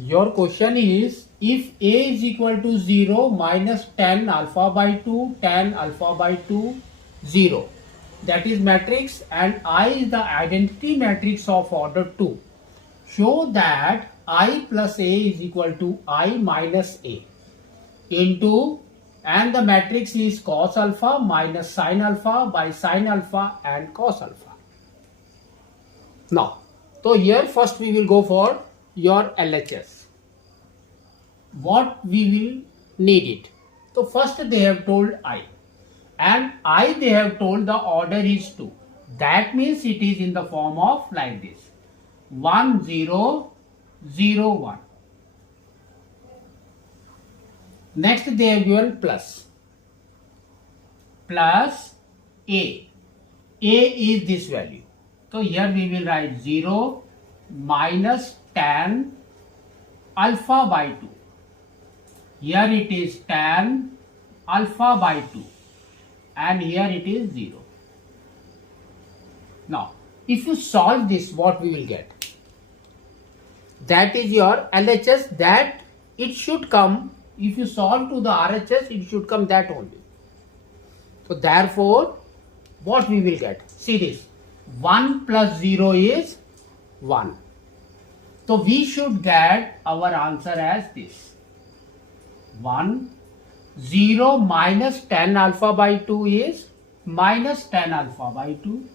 Your question is, if A is equal to 0 minus tan alpha by 2, tan alpha by 2, 0. That is matrix, and I is the identity matrix of order 2. Show that I plus A is equal to I minus A into, and the matrix is cos alpha minus sin alpha by sin alpha and cos alpha. Now, so here first we will go for your LHS. What we will need it. So first they have told I, and I they have told the order is 2. That means it is in the form of like this, 1 0 0 1. Next they have given plus A. A is this value. So here we will write 0 minus tan alpha by 2. Here it is tan alpha by 2 and here it is 0. Now, if you solve this, what we will get? That is your LHS, that it should come, if you solve to the RHS, it should come that only. So therefore, what we will get? See this, 1 plus 0 is 1. So we should get our answer as this. 1, 0 minus tan alpha by 2 is minus tan alpha by 2.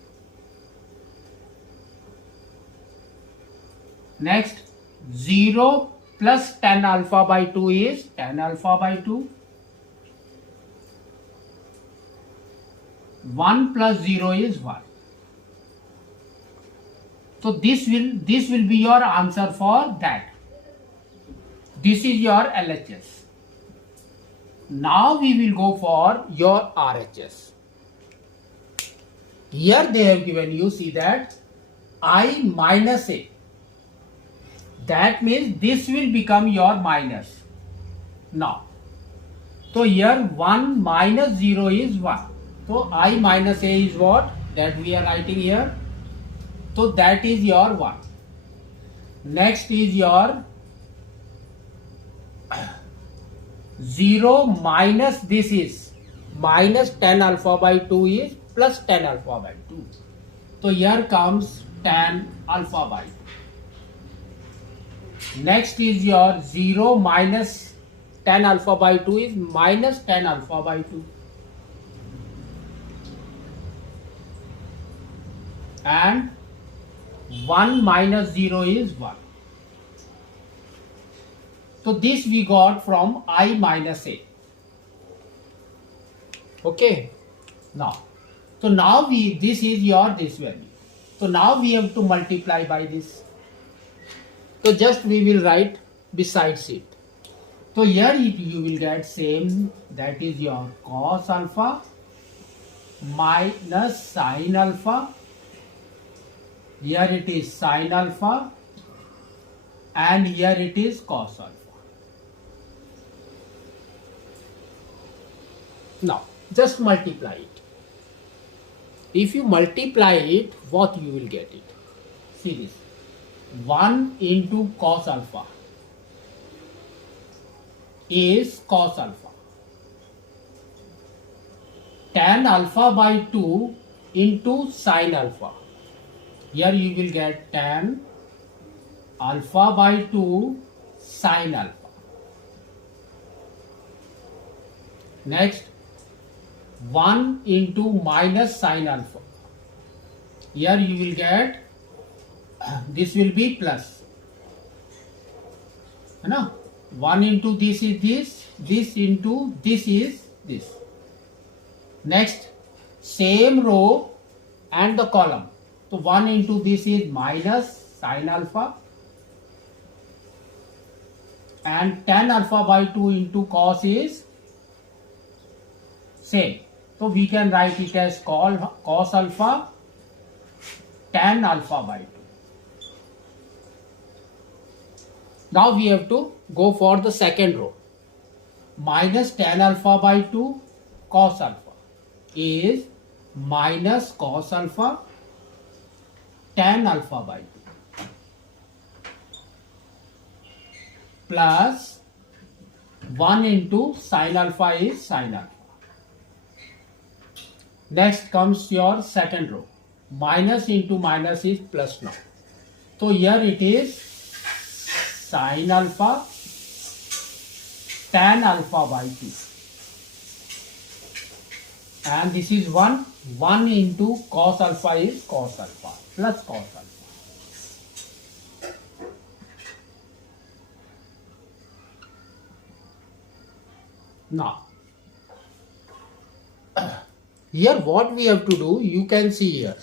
Next, 0 plus tan alpha by 2 is tan alpha by 2. 1 plus 0 is 1. So this will be your answer for that. This is your LHS. Now we will go for your RHS. Here they have given you, see that I minus A. That means this will become your minus. Now, so here 1 minus 0 is 1. So I minus A is what? That we are writing here. So that is your 1. Next is your 0 minus this is minus tan alpha by 2 is plus tan alpha by 2. So here comes tan alpha by 2. Next is your 0 minus tan alpha by 2 is minus tan alpha by 2. And 1 minus 0 is 1. So this we got from I minus A. Okay. Now, so now this is your this value. So now we have to multiply by this. So just we will write besides it. So here you will get same, that is your cos alpha minus sin alpha. Here it is sin alpha and here it is cos alpha. Now, just multiply it. If you multiply it, what you will get it? See this. 1 into cos alpha is cos alpha. Tan alpha by 2 into sin alpha. Here you will get tan alpha by 2 sin alpha. Next, 1 into minus sin alpha. Here you will get, this will be plus. 1 into this is this into this is this. Next, same row and the column. So 1 into this is minus sin alpha and tan alpha by 2 into cos is same. So we can write it as cos alpha tan alpha by 2. Now we have to go for the second row. Minus tan alpha by 2 cos alpha is minus cos alpha tan alpha by 2. plus 1 into sin alpha is sin alpha. Next comes your second row. Minus into minus is plus now. So here it is sin alpha tan alpha by 2. And this is 1. 1 into cos alpha is cos alpha plus cos alpha. Now, here what we have to do, you can see here.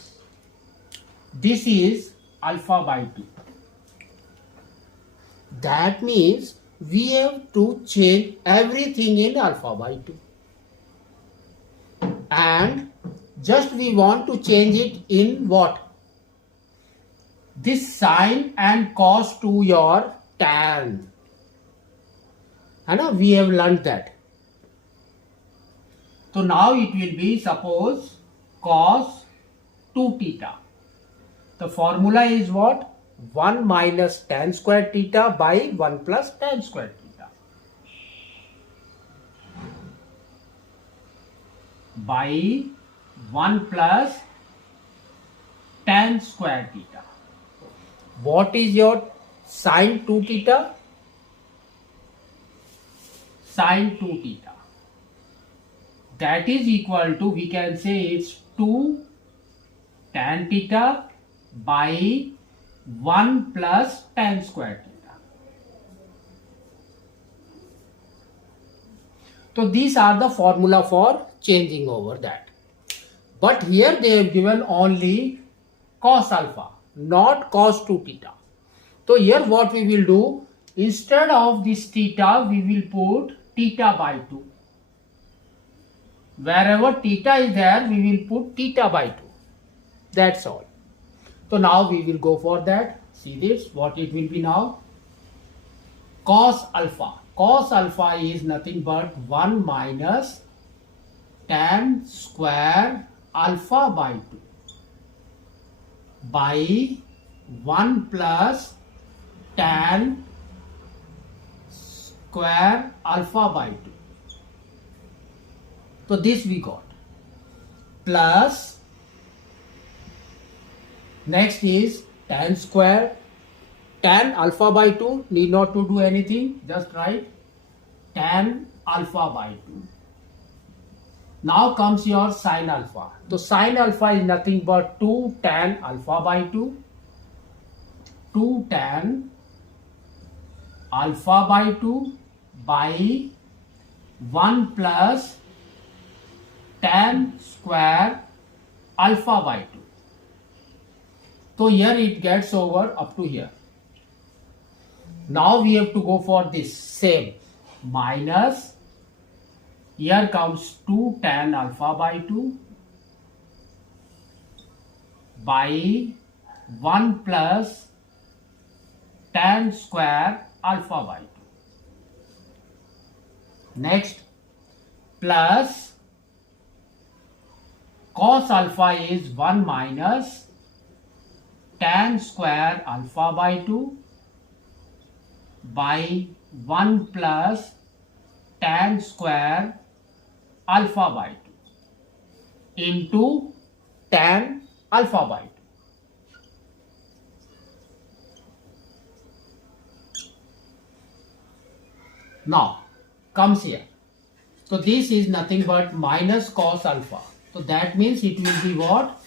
This is alpha by 2. That means we have to change everything in alpha by 2. And just we want to change it in what? This sine and cos to your tan. And we have learnt that. So now it will be, suppose, cos 2 theta. The formula is what? 1 minus tan square theta by 1 plus tan square theta. By 1 plus tan square theta. What is your sin 2 theta? Sin 2 theta. That is equal to, we can say it's 2 tan theta by 1 plus tan square theta. So these are the formula for changing over that. But here they have given only cos alpha, not cos 2 theta. So here what we will do, instead of this theta, we will put theta by 2. Wherever theta is there, we will put theta by 2. That's all. So now we will go for that. See this, what it will be now? Cos alpha. Cos alpha is nothing but 1 minus tan square alpha by 2 by 1 plus tan square alpha by 2. So this we got. Plus, next is tan square, tan alpha by 2, need not to do anything, just write tan alpha by 2. Now comes your sin alpha. So sin alpha is nothing but 2 tan alpha by 2. 2 tan alpha by 2 by 1 plus tan square alpha by 2. So here it gets over up to here. Now we have to go for this same minus, here comes 2 tan alpha by 2 by 1 plus tan square alpha by 2. Next, plus cos alpha is 1 minus tan square alpha by 2 by 1 plus tan square alpha by 2 into tan alpha by 2. Now comes here. So this is nothing but minus cos alpha. So that means it will be what?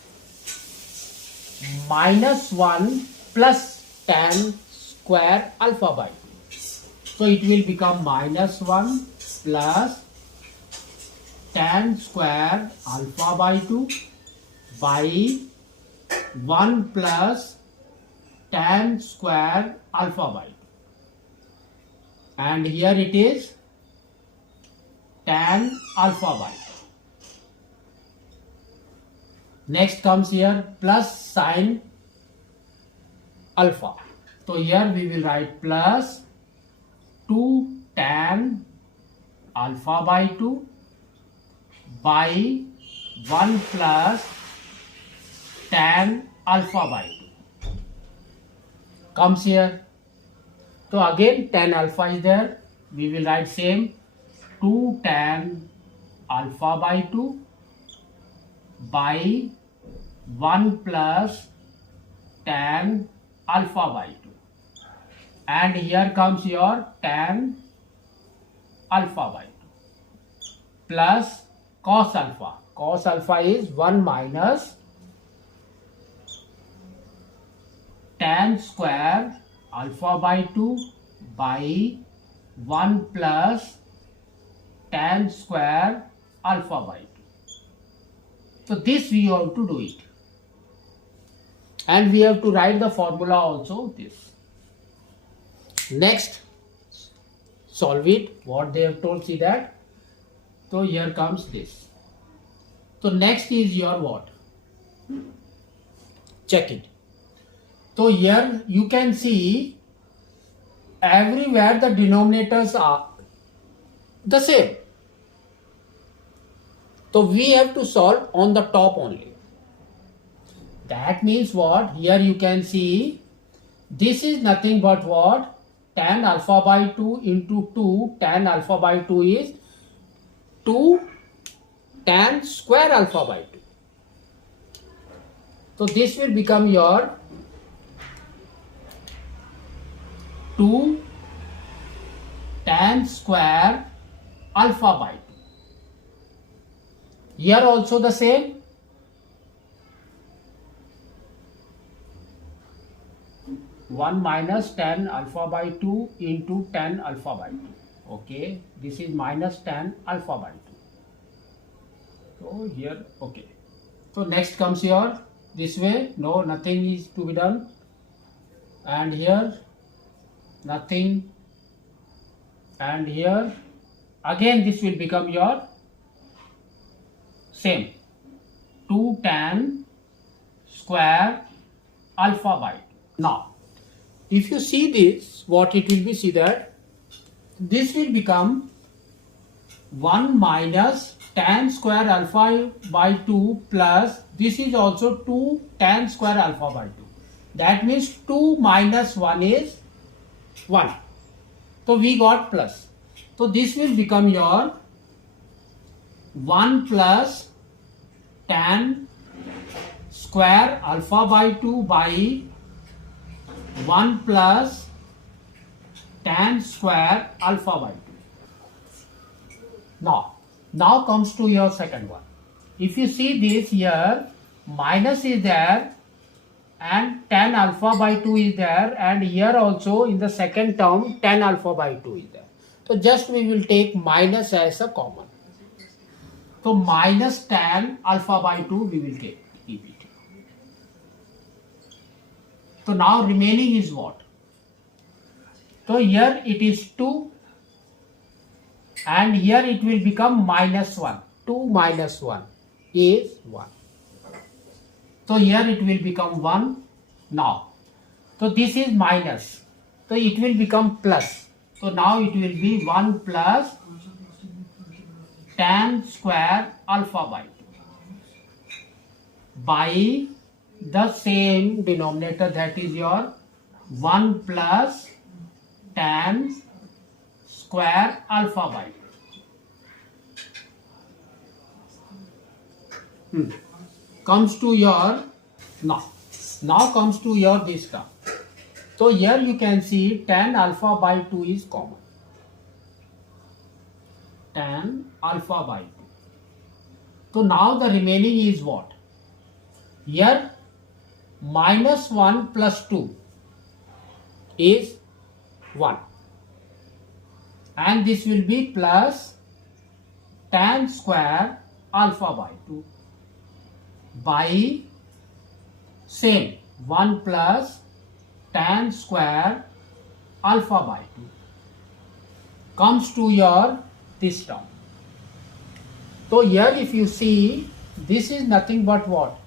Minus 1 plus tan square alpha by 2. So it will become minus 1 plus tan square alpha by 2 by 1 plus tan square alpha by 2. And here it is tan alpha by 2. Next comes here plus sin alpha. So here we will write plus 2 tan alpha by 2 by 1 plus tan alpha by 2. Comes here So again tan alpha is there. We will write same 2 tan alpha by 2 by 1 plus tan alpha by 2. And here comes your tan alpha by 2 plus cos alpha. Cos alpha is 1 minus tan square alpha by 2 by 1 plus tan square alpha by 2. So this we have to do it. And we have to write the formula also this. Next, solve it. What they have told, see that. So here comes this. So next is your what? Check it. So here you can see everywhere the denominators are the same. So we have to solve on the top only. That means what? Here you can see this is nothing but what? Tan alpha by 2 into 2 tan alpha by 2 is 2 tan square alpha by 2. So this will become your 2 tan square alpha by 2. Here also the same. One minus tan alpha by 2 into tan alpha by 2. Okay, this is minus tan alpha by 2. So here, okay. So next comes here this way. No, nothing is to be done. And here nothing. And here again this will become your same 2 tan square alpha by 2. Now if you see this, what it will be, see that this will become 1 minus tan square alpha by 2 plus this is also 2 tan square alpha by 2. That means 2 minus 1 is 1. So we got plus. So this will become your 1 plus tan square alpha by 2 by 1 plus tan square alpha by 2. Now comes to your second one. If you see this here, minus is there and tan alpha by 2 is there, and here also in the second term tan alpha by 2 is there. So just we will take minus as a common. So minus tan alpha by 2 we will keep it. So now remaining is what? So here it is 2 and here it will become minus 1. 2 minus 1 is 1. So here it will become 1 now. So this is minus. So it will become plus. So now it will be 1 plus tan square alpha by 2 by the same denominator, that is your 1 plus tan square alpha by 2. Comes to your now comes to your this term. So here you can see tan alpha by 2 is common. Tan alpha by 2. So now the remaining is what? Here minus 1 plus 2 is 1 and this will be plus tan square alpha by 2 by same 1 plus tan square alpha by 2 comes to your this term. So here if you see, this is nothing but what?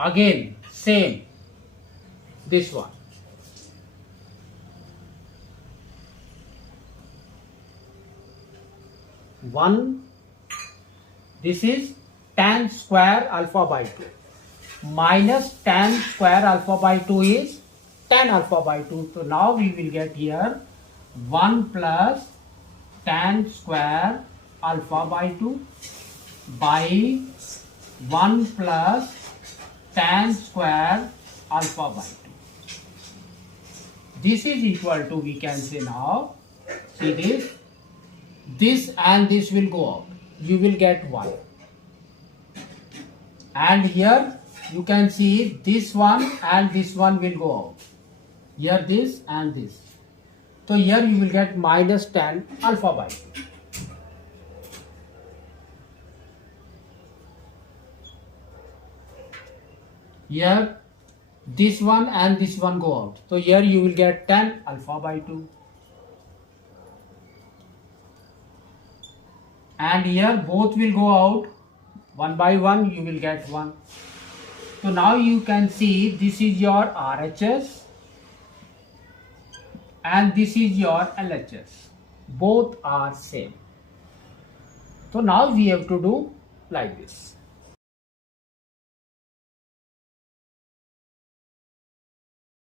Again same this one. This is tan square alpha by 2 minus tan square alpha by 2 is tan alpha by 2. So now we will get here 1 plus tan square alpha by 2 by 1 plus tan square alpha by 2. This is equal to, we can say now, see this and this will go out. You will get 1. And here you can see this one and this one will go out. Here this and this. So here you will get minus tan alpha by 2. Here this one and this one go out. So here you will get tan alpha by 2. And here both will go out. 1 by 1 you will get 1. So now you can see this is your RHS and this is your LHS. Both are same. So now we have to do like this.